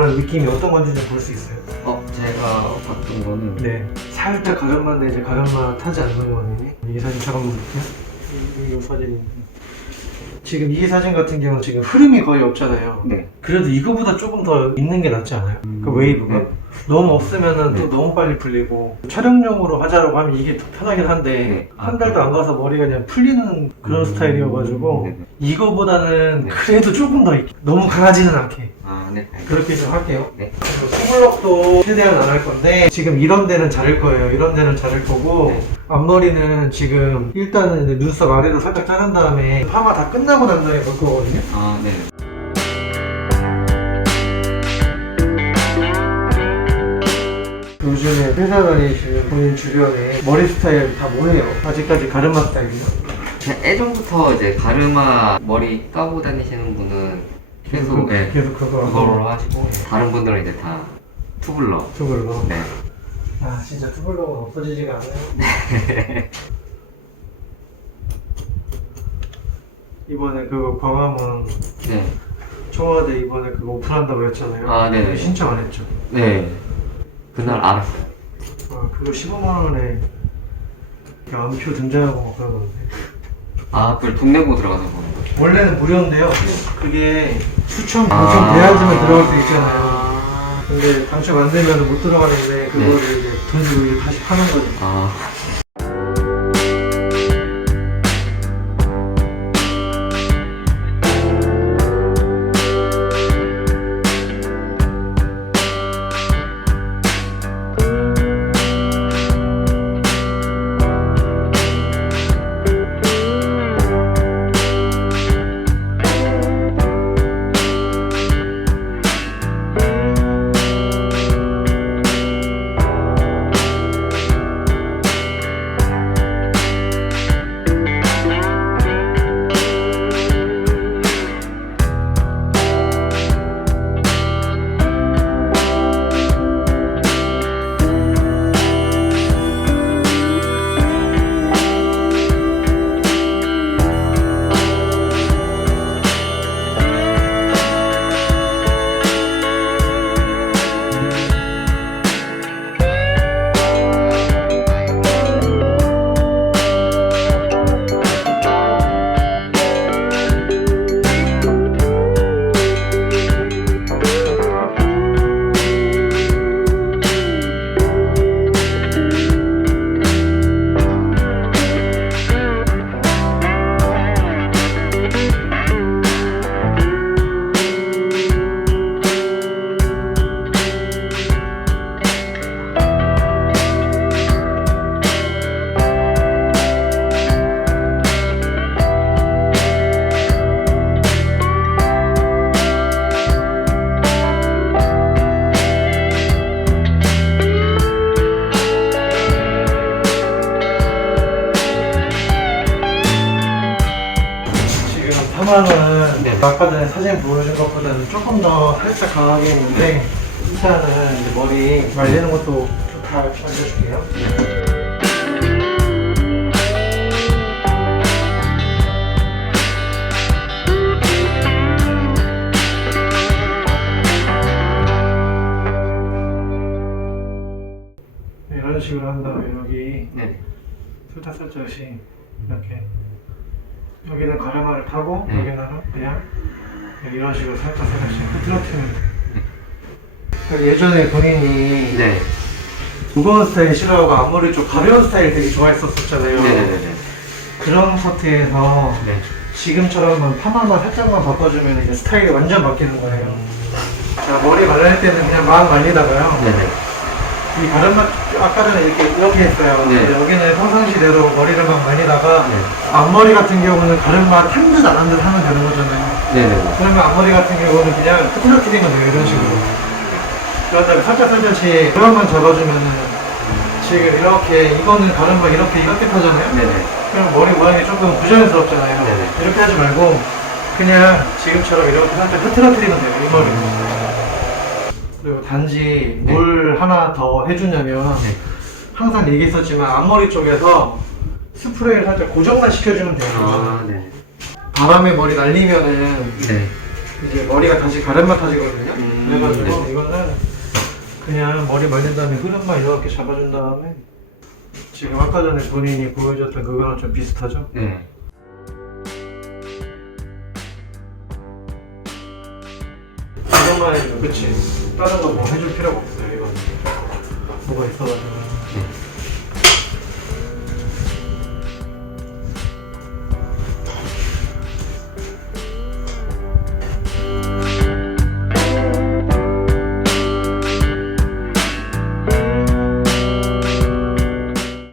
느낌이 어떤 건지 좀 볼 수 있어요? 어, 제가 봤던 거는 네. 살짝 가름만데 이제 가름만 타지 않는 원이네. 이 사진 잠깐만 볼게요. 이, 이 사진이. 지금 이 사진 같은 경우는 지금 흐름이 거의 없잖아요. 네. 그래도 이거보다 조금 더 있는 게 낫지 않아요? 그 웨이브가? 네. 너무 없으면은 네. 또 너무 빨리 풀리고 촬영용으로 하자라고 하면 이게 더 편하긴 한데 네. 한 달도 안 가서 머리가 그냥 풀리는 그런 음. 스타일이어가지고 네, 네. 이거보다는 네. 그래도 조금 더 있- 너무 강하지는 않게 아, 네. 그렇게 좀 할게요. 네. 투블럭도 최대한 안 할 건데 지금 이런 데는 자를 거예요. 이런 데는 자를 거고 네. 앞머리는 지금 일단은 이제 눈썹 아래로 살짝 자른 다음에 파마 다 끝나고 난 다음에 볼 거거든요. 아, 네. 요즘에 회사 다니시는 본인 주변에 머리 스타일 다 뭐예요? 아직까지 가르마 스타일이요? 그냥 예전부터 이제 가르마 머리 까고 다니시는 분은 계속 네, 계속 그거 그거로 하시고 다른 분들은 이제 다 투블러. 투블럭. 네. 아 진짜 투블럭은 없어지지가 않아요. 이번에 그거 광화문 네. 청와대 이번에 그거 오픈한다고 했잖아요. 아, 네네. 그거 신청 안 했죠. 네. 그날 알았어요. 아 그거 15만 원에 이렇게 암표 등장하고 막 그러는데 아, 그걸 돈 내고 들어가서 보는 거죠. 원래는 무료인데요. 그게 수천 아. 보청 돼야지만 들어갈 수 있잖아요. 근데 당첨 안 되면 못 들어가는데 그거를 네. 이제 돈 주고 이제 다시 파는 거죠. 아, 파마는 네. 아까 전에 사진 보여준 것보다는 조금 더 살짝 강하게 했는데 일단은 이제 머리 말리는 것도 다 알려줄게요. 네, 이런 식으로 한 다음에 여기 네. 살짝 살짝씩 이렇게 여기는 가르마를 타고 네. 여기는 그냥 이런 식으로 살짝 살짝씩 흐트러트리면 돼요. 그러니까 예전에 본인이 네. 무거운 스타일 싫어하고 앞머리 좀 가벼운 스타일 되게 좋아했었잖아요. 네네네. 그런 상태에서 네. 지금처럼 파마만 살짝만 바꿔주면 이제 스타일이 완전 바뀌는 거예요. 자, 머리 말릴 때는 그냥 막 말리다가요. 네네. 이 가르마 아까 전에 이렇게 이렇게 했어요. 네. 여기는 평상시대로 머리를 막 말리다가 네. 앞머리 같은 경우는 가르마 탄듯안 한 듯 하면 되는 거잖아요. 네네네. 그러면 앞머리 같은 경우는 그냥 흐트러트리면 돼요. 이런 식으로. 그런 다음에 살짝 살짝씩 그것만 잡아주면은 지금 이렇게 이거는 가르마 이렇게 이렇게 타잖아요. 네네. 그럼 머리 모양이 조금 부자연스럽잖아요. 네네. 이렇게 하지 말고 그냥 지금처럼 이렇게 살짝 흐트러트리면 돼요. 이 머리. 그리고 단지 네. 뭘 하나 더 해주냐면 네. 항상 얘기했었지만 앞머리 쪽에서 스프레이를 살짝 고정만 시켜주면 돼요. 아, 네. 바람에 머리 날리면은 네. 이제 머리가 다시 가르마 타지거든요. 음. 그래가지고 이거는 그냥 머리 말린 다음에 흐름만 이렇게 잡아준 다음에 지금 아까 전에 본인이 보여줬던 그거랑 좀 비슷하죠? 네. 이것만 해주면 그치 다른 거 뭐 해줄 필요가 없어요 이건. 뭐가 있어가지고